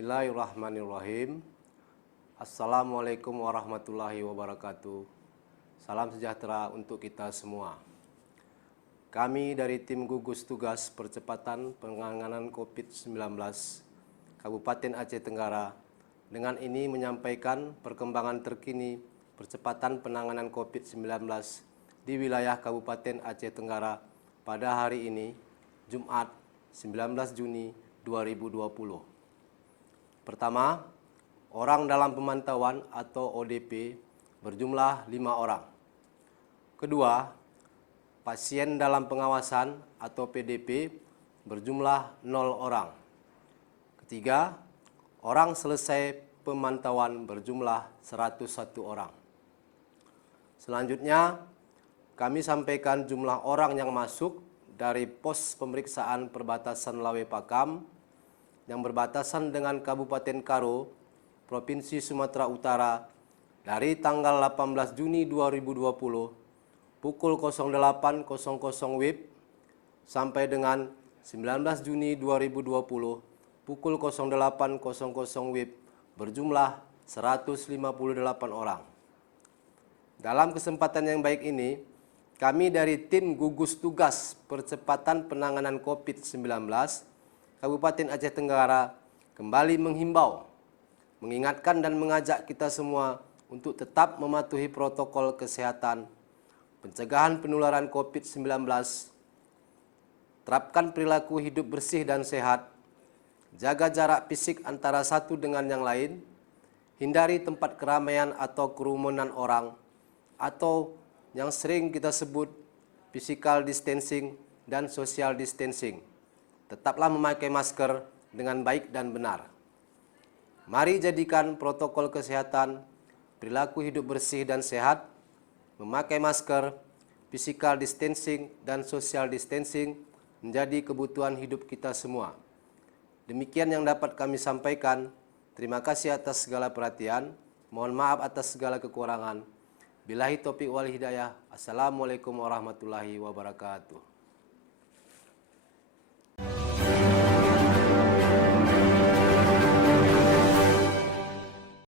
Bismillahirrahmanirrahim. Assalamualaikum warahmatullahi wabarakatuh. Salam sejahtera untuk kita semua. Kami dari tim gugus tugas percepatan penanganan COVID-19 Kabupaten Aceh Tenggara dengan ini menyampaikan perkembangan terkini percepatan penanganan COVID-19 di wilayah Kabupaten Aceh Tenggara pada hari ini, Jumat 19 Juni 2020. Pertama, orang dalam pemantauan atau ODP berjumlah 5 orang. Kedua, pasien dalam pengawasan atau PDP berjumlah 0 orang. Ketiga, orang selesai pemantauan berjumlah 101 orang. Selanjutnya, kami sampaikan jumlah orang yang masuk dari pos pemeriksaan perbatasan Lawe Pakam yang berbatasan dengan Kabupaten Karo, Provinsi Sumatera Utara dari tanggal 18 Juni 2020 pukul 08.00 WIB sampai dengan 19 Juni 2020 pukul 08.00 WIB berjumlah 158 orang. Dalam kesempatan yang baik ini, kami dari tim gugus tugas percepatan penanganan COVID-19 Kabupaten Aceh Tenggara kembali menghimbau, mengingatkan dan mengajak kita semua untuk tetap mematuhi protokol kesehatan, pencegahan penularan COVID-19, terapkan perilaku hidup bersih dan sehat, jaga jarak fisik antara satu dengan yang lain, hindari tempat keramaian atau kerumunan orang, atau yang sering kita sebut physical distancing dan social distancing. Tetaplah memakai masker dengan baik dan benar. Mari jadikan protokol kesehatan, perilaku hidup bersih dan sehat, memakai masker, physical distancing, dan social distancing menjadi kebutuhan hidup kita semua. Demikian yang dapat kami sampaikan. Terima kasih atas segala perhatian. Mohon maaf atas segala kekurangan. Billahi taufiq wal hidayah. Assalamualaikum warahmatullahi wabarakatuh.